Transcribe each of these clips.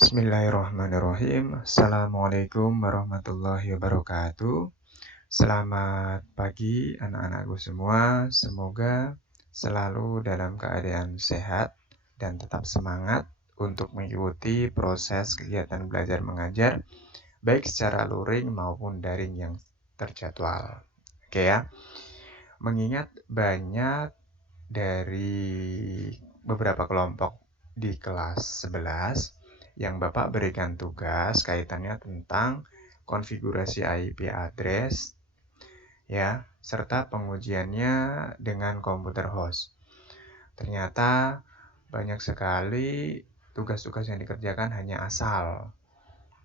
Bismillahirrahmanirrahim. Assalamualaikum warahmatullahi wabarakatuh. Selamat pagi anak-anakku semua. Semoga selalu dalam keadaan sehat dan tetap semangat untuk mengikuti proses kegiatan belajar mengajar, baik secara luring maupun daring yang terjadwal. Oke ya. Mengingat banyak dari beberapa kelompok di kelas 11 yang Bapak berikan tugas kaitannya tentang konfigurasi IP address ya, serta pengujiannya dengan komputer host. Ternyata banyak sekali tugas-tugas yang dikerjakan hanya asal.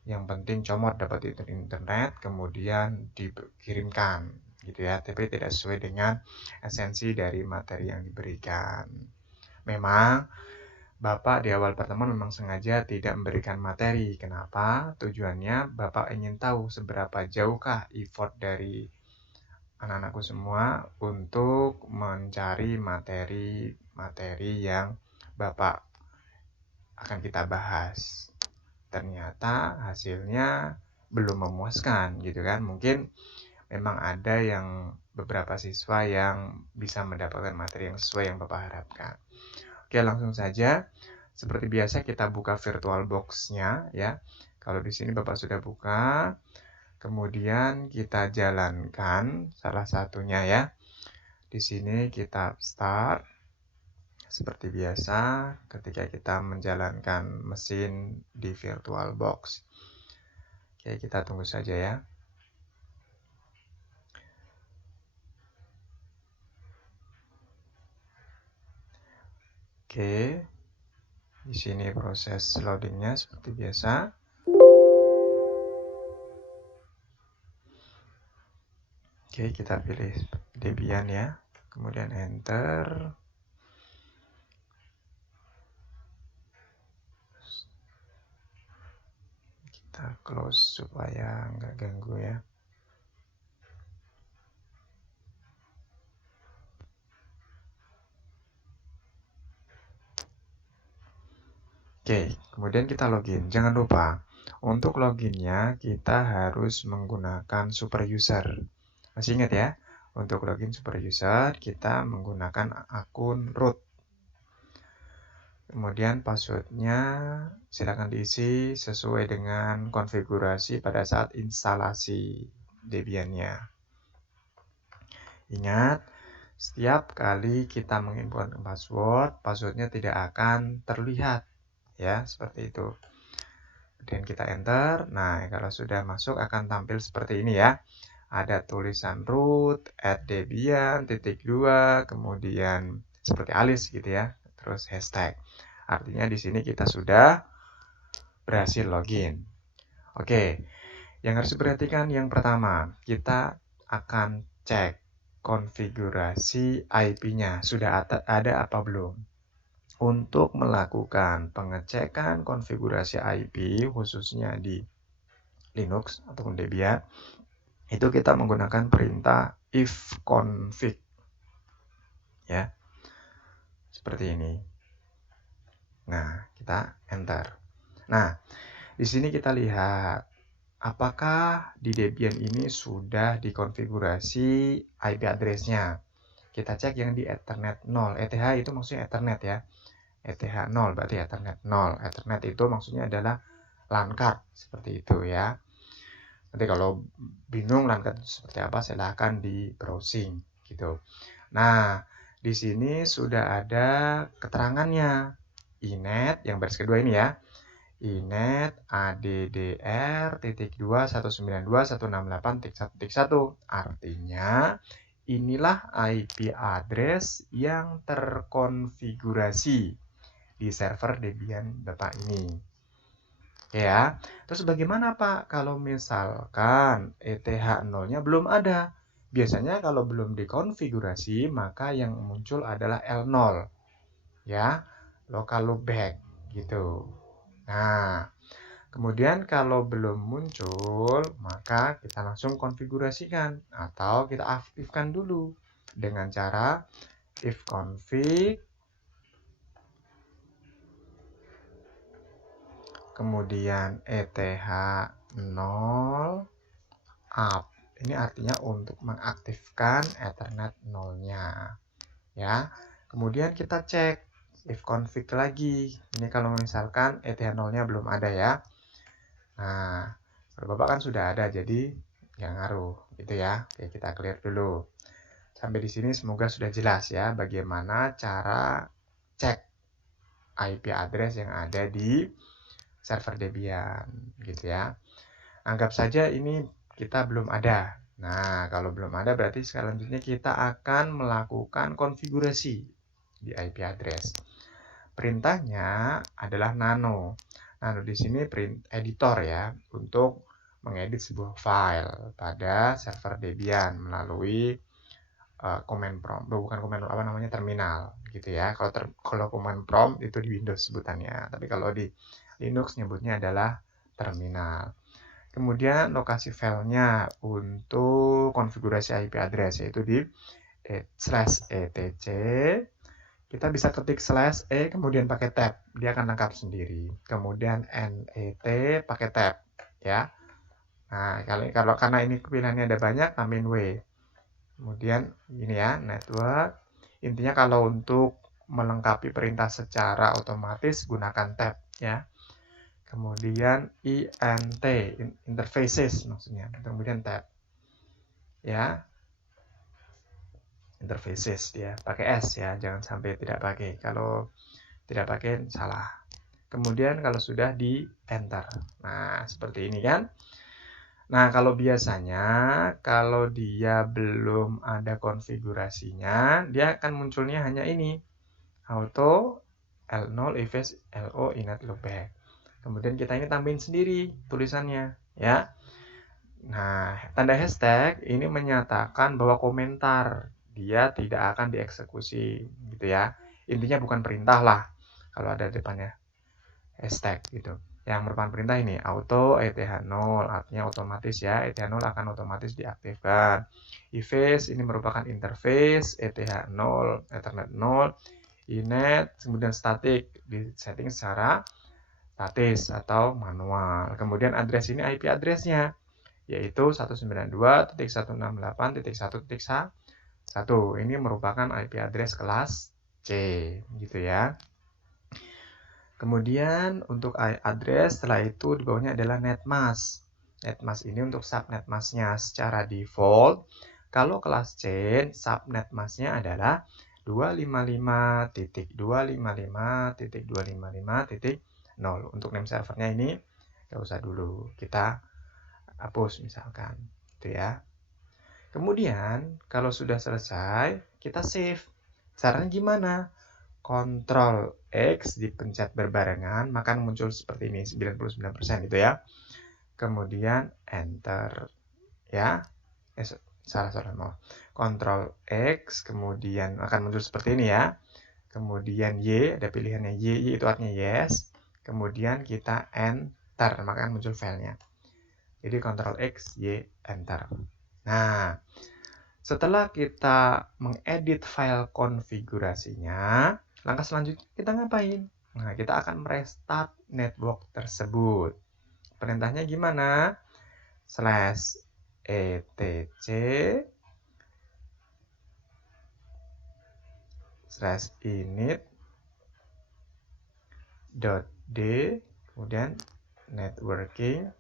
Yang penting comot dapat internet, kemudian dikirimkan gitu ya, tapi tidak sesuai dengan esensi dari materi yang diberikan. Memang Bapak di awal pertemuan memang sengaja tidak memberikan materi. Kenapa? Tujuannya Bapak ingin tahu seberapa jauhkah effort dari anak-anakku semua untuk mencari materi-materi yang Bapak akan kita bahas. Ternyata hasilnya belum memuaskan gitu kan. Mungkin memang ada yang beberapa siswa yang bisa mendapatkan materi yang sesuai yang Bapak harapkan. Oke, langsung saja. Seperti biasa kita buka virtual box-nya ya. Kalau di sini Bapak sudah buka, kemudian kita jalankan salah satunya ya. Di sini kita start. Seperti biasa ketika kita menjalankan mesin di virtual box. Oke, kita tunggu saja ya. Oke. Di sini proses loadingnya seperti biasa. Oke, kita pilih Debian ya. Kemudian enter. Kita close supaya nggak ganggu ya. Oke, kemudian kita login. Jangan lupa, untuk loginnya kita harus menggunakan super user. Masih ingat ya? Untuk login super user, kita menggunakan akun root. Kemudian passwordnya silakan diisi sesuai dengan konfigurasi pada saat instalasi Debian-nya. Ingat, setiap kali kita menginput password, passwordnya tidak akan terlihat. Ya, seperti itu. Kemudian kita enter. Nah, kalau sudah masuk akan tampil seperti ini ya. Ada tulisan root, @debian, _2, kemudian seperti alis gitu ya. Terus hashtag. Artinya di sini kita sudah berhasil login. Oke. Yang harus diperhatikan yang pertama, kita akan cek konfigurasi IP-nya. Sudah ada apa belum? Untuk melakukan pengecekan konfigurasi IP khususnya di Linux ataupun Debian, itu kita menggunakan perintah ifconfig ya. Seperti ini. Nah, kita enter. Nah, di sini kita lihat apakah di Debian ini sudah dikonfigurasi IP address-nya. Kita cek yang di Ethernet 0. ETH itu maksudnya Ethernet ya. ETH 0 berarti Ethernet 0. Ethernet itu maksudnya adalah LAN card seperti itu ya. Nanti kalau bingung LAN card seperti apa silahkan di browsing gitu. Nah, di sini sudah ada keterangannya. Inet yang baris kedua ini ya. Inet ADDR.2.192.168.1.1. Artinya inilah IP address yang terkonfigurasi di server Debian Bapak ini. Ya, terus bagaimana Pak kalau misalkan ETH 0-nya belum ada? Biasanya kalau belum dikonfigurasi maka yang muncul adalah L0. Ya, local loopback gitu. Nah, kemudian kalau belum muncul maka kita langsung konfigurasikan atau kita aktifkan dulu dengan cara ifconfig kemudian ETH0 up. Ini artinya untuk mengaktifkan Ethernet 0-nya. Ya. Kemudian kita cek if config lagi. Ini kalau misalkan ETH0-nya belum ada ya. Nah, kalau Bapak kan sudah ada, jadi nggak ngaruh gitu ya. Oke, kita clear dulu. Sampai di sini semoga sudah jelas ya bagaimana cara cek IP address yang ada di server Debian gitu ya. Anggap saja ini kita belum ada. Nah, kalau belum ada berarti selanjutnya kita akan melakukan konfigurasi di IP address. Perintahnya adalah nano. Nano di sini editor ya untuk mengedit sebuah file pada server Debian melalui command prompt, bukan command apa namanya terminal gitu ya. Kalau command prompt itu di Windows sebutannya, tapi kalau di Linux nyebutnya adalah terminal. Kemudian lokasi filenya untuk konfigurasi IP address yaitu di /etc. Kita bisa ketik /e kemudian pakai tab, dia akan lengkap sendiri. Kemudian net pakai tab ya. Nah, kalau karena ini pilihannya ada banyak, tambahin W. Kemudian ini ya, network. Intinya kalau untuk melengkapi perintah secara otomatis gunakan tab ya. Kemudian INT, interfaces maksudnya. Kemudian tab. Ya. Interfaces ya, pakai S ya, jangan sampai tidak pakai. Kalau tidak pakai salah. Kemudian kalau sudah di enter. Nah, seperti ini kan. Nah, kalau biasanya, kalau dia belum ada konfigurasinya, dia akan munculnya hanya ini. Auto, L0, efface, LO, init loopback. Kemudian kita ini tambahin sendiri tulisannya. Ya. Nah, tanda hashtag ini menyatakan bahwa komentar dia tidak akan dieksekusi. Gitu ya. Intinya bukan perintah lah. Kalau ada depannya hashtag gitu. Yang merupakan perintah ini auto ETH0 artinya otomatis ya, ETH0 akan otomatis diaktifkan. Efface ini merupakan interface ETH0 Ethernet 0 inet kemudian static di setting secara statis atau manual. Kemudian address ini IP addressnya yaitu 192.168.1.1. Ini merupakan IP address kelas C gitu ya. Kemudian untuk address setelah itu di bawahnya adalah netmask. Netmask ini untuk subnet masknya secara default. Kalau kelas C subnet masknya adalah 255.255.255.0. Untuk name servernya ini nggak usah dulu, kita hapus misalkan, gitu ya. Kemudian kalau sudah selesai kita save. Caranya gimana? Ctrl X dipencet berbarengan, maka muncul seperti ini 99% gitu ya. Kemudian enter ya. Salah mau. Ctrl X kemudian akan muncul seperti ini ya. Kemudian Y, ada pilihannya Y itu artinya yes. Kemudian kita enter, maka akan muncul filenya. Jadi Ctrl X, Y, enter. Nah, setelah kita mengedit file konfigurasinya, langkah selanjutnya kita ngapain? Nah, kita akan merestart network tersebut. Perintahnya gimana? /etc/init.d kemudian networking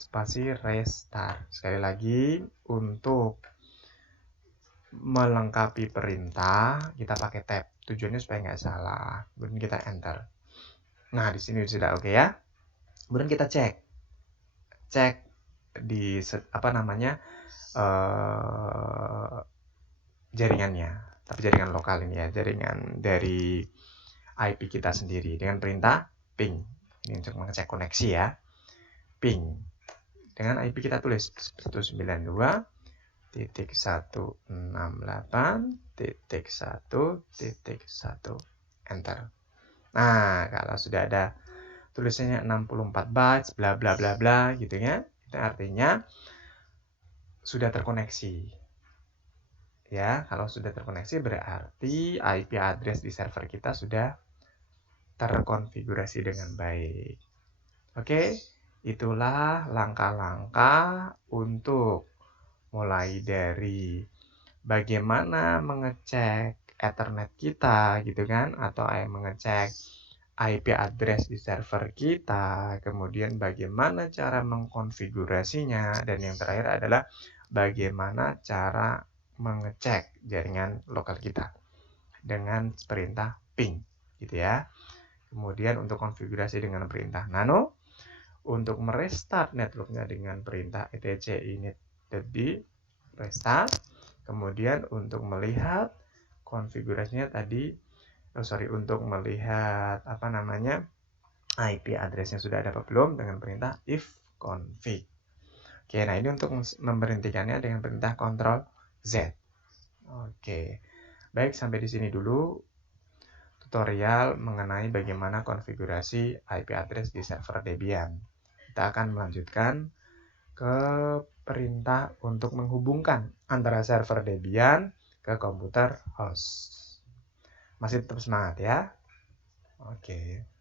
spasi restart. Sekali lagi untuk melengkapi perintah kita pakai tab. Tujuannya supaya nggak salah. Kemudian kita enter. Nah, di sini sudah oke ya. Kemudian kita cek di apa namanya jaringannya. Tapi jaringan lokal ini ya, jaringan dari IP kita sendiri dengan perintah ping. Ini untuk mengecek koneksi ya. Ping. Dengan IP kita tulis 192.168.1.1 enter. Nah, kalau sudah ada tulisannya 64 bytes bla bla bla bla gitu ya, itu artinya sudah terkoneksi. Ya, kalau sudah terkoneksi berarti IP address di server kita sudah terkonfigurasi dengan baik. Oke, itulah langkah-langkah untuk mulai dari bagaimana mengecek Ethernet kita gitu kan, atau mengecek IP address di server kita, kemudian bagaimana cara mengkonfigurasinya, dan yang terakhir adalah bagaimana cara mengecek jaringan lokal kita dengan perintah ping gitu ya. Kemudian untuk konfigurasi dengan perintah nano, untuk merestart networknya dengan perintah etc init di restart. Kemudian untuk melihat konfigurasinya tadi, untuk melihat IP addressnya sudah ada apa belum dengan perintah if config. Oke, nah ini untuk memberhentikannya dengan perintah Ctrl Z. Oke, baik, sampai di sini dulu tutorial mengenai bagaimana konfigurasi IP address di server Debian. Kita akan melanjutkan ke perintah untuk menghubungkan antara server Debian ke komputer host. Masih tetap semangat ya? Oke.